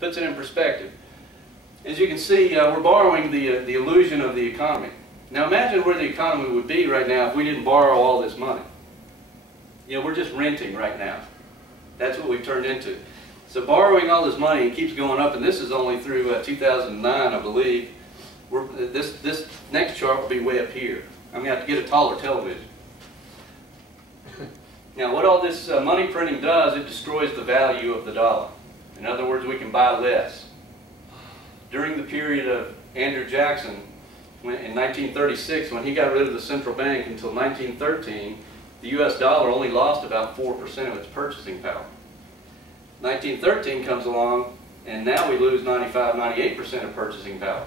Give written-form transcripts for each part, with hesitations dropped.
Puts it in perspective. As you can see, we're borrowing the illusion of the economy. Now imagine where the economy would be right now if we didn't borrow all this money. You know, we're just renting right now. That's what we've turned into. So borrowing all this money, it keeps going up, and this is only through 2009, I believe. This next chart will be way up here. I'm going to have to get a taller television. Now what all this money printing does, it destroys the value of the dollar. In other words, we can buy less. During the period of Andrew Jackson, in 1936, when he got rid of the central bank until 1913, the US dollar only lost about 4% of its purchasing power. 1913 comes along, and now we lose 95, 98% of purchasing power.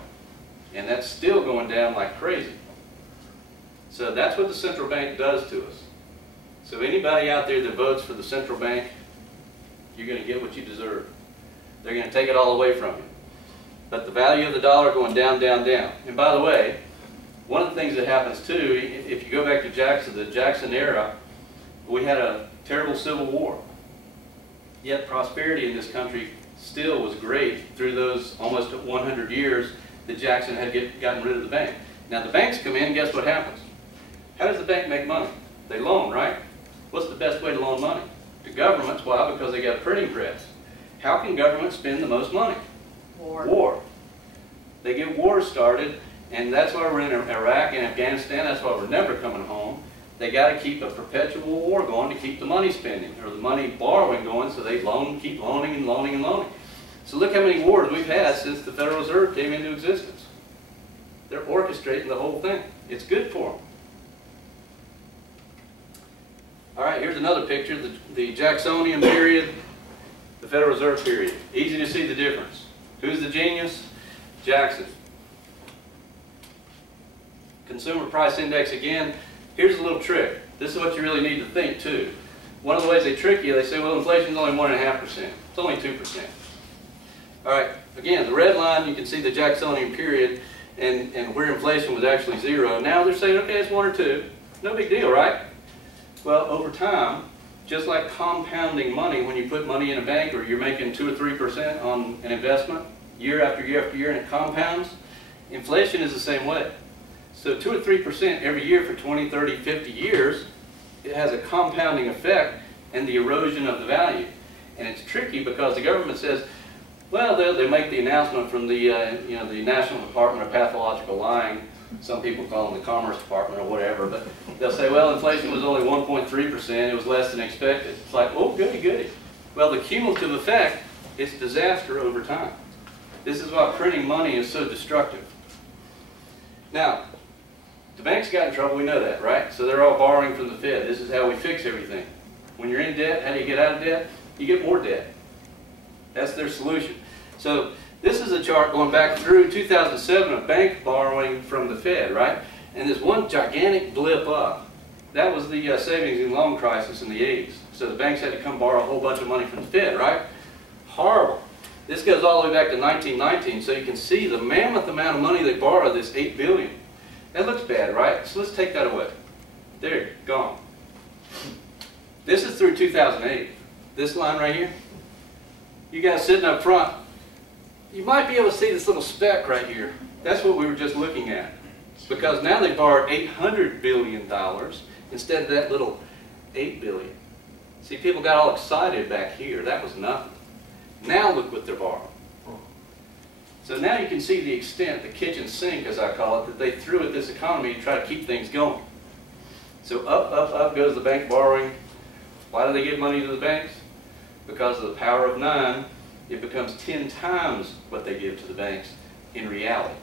And that's still going down like crazy. So that's what the central bank does to us. So anybody out there that votes for the central bank, you're going to get what you deserve. They're going to take it all away from you. But the value of the dollar going down, down, down. And by the way, one of the things that happens too, if you go back to Jackson, the Jackson era, we had a terrible civil war. Yet prosperity in this country still was great through those almost 100 years that Jackson had gotten rid of the bank. Now the banks come in, guess what happens? How does the bank make money? They loan, right? What's the best way to loan money? To governments. Why? Because they got a printing press. How can governments spend the most money? War. They get wars started, and that's why we're in Iraq and Afghanistan. That's why we're never coming home. They got to keep a perpetual war going to keep the money spending, or the money borrowing going, so they keep loaning and loaning and loaning. So look how many wars we've had since the Federal Reserve came into existence. They're orchestrating the whole thing. It's good for them. All right, here's another picture, the Jacksonian period, the Federal Reserve period. Easy to see the difference. Who's the genius? Jackson. Consumer Price Index again. Here's a little trick. This is what you really need to think too. One of the ways they trick you, they say, well, inflation is only 1.5%. It's only 2%. All right, again, the red line, you can see the Jacksonian period and where inflation was actually 0. Now they're saying, okay, it's 1 or 2. No big deal, right? Well, over time, just like compounding money, when you put money in a bank or you're making 2 or 3% on an investment, year after year after year, and it compounds, inflation is the same way. So 2 or 3% every year for 20, 30, 50 years, it has a compounding effect and the erosion of the value. And it's tricky because the government says, well, they'll make the announcement from the, the National Department of Pathological Lying. Some people call them the Commerce Department or whatever, but they'll say, well, inflation was only 1.3%, it was less than expected. It's like, oh, goody, goody. Well, the cumulative effect is disaster over time. This is why printing money is so destructive. Now, the banks got in trouble, we know that, right? So they're all borrowing from the Fed. This is how we fix everything. When you're in debt, how do you get out of debt? You get more debt. That's their solution. So this is a chart going back through 2007 of bank borrowing from the Fed, right? And this one gigantic blip up, that was the savings and loan crisis in the 80s. So the banks had to come borrow a whole bunch of money from the Fed, right? Horrible. This goes all the way back to 1919, so you can see the mammoth amount of money they borrowed, this $8 billion. That looks bad, right? So let's take that away. There, gone. This is through 2008. This line right here. You guys sitting up front, you might be able to see this little speck right here. That's what we were just looking at. Because now they borrowed $800 billion instead of that little $8 billion. See, people got all excited back here. That was nothing. Now look what they're borrowing. So now you can see the extent, the kitchen sink as I call it, that they threw at this economy to try to keep things going. So up, up, up goes the bank borrowing. Why do they give money to the banks? Because of the power of 9, it becomes 10 times what they give to the banks in reality.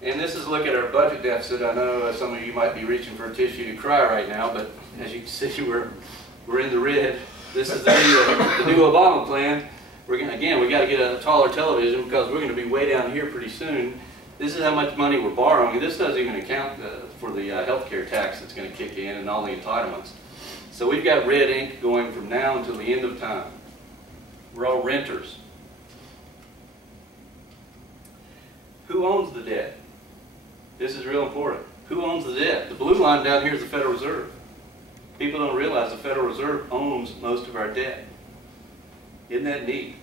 And this is a look at our budget deficit. I know some of you might be reaching for a tissue to cry right now, but as you can see, we're in the red. This is the new Obama plan. We got to get a taller television because we're going to be way down here pretty soon. This is how much money we're borrowing. This doesn't even account for the health care tax that's going to kick in and all the entitlements. So we've got red ink going from now until the end of time. We're all renters. Who owns the debt? This is real important. Who owns the debt? The blue line down here is the Federal Reserve. People don't realize the Federal Reserve owns most of our debt. Isn't that neat?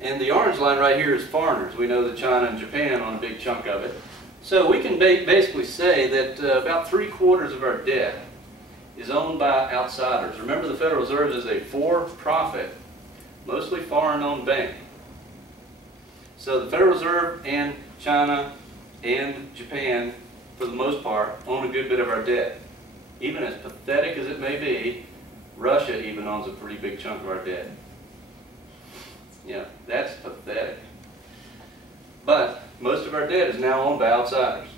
And the orange line right here is foreigners. We know that China and Japan own a big chunk of it. So we can basically say that about 3/4 of our debt is owned by outsiders. Remember, the Federal Reserve is a for-profit, mostly foreign-owned bank. So the Federal Reserve and China and Japan, for the most part, own a good bit of our debt. Even as pathetic as it may be, Russia even owns a pretty big chunk of our debt. Yeah, that's pathetic. But most of our debt is now owned by outsiders.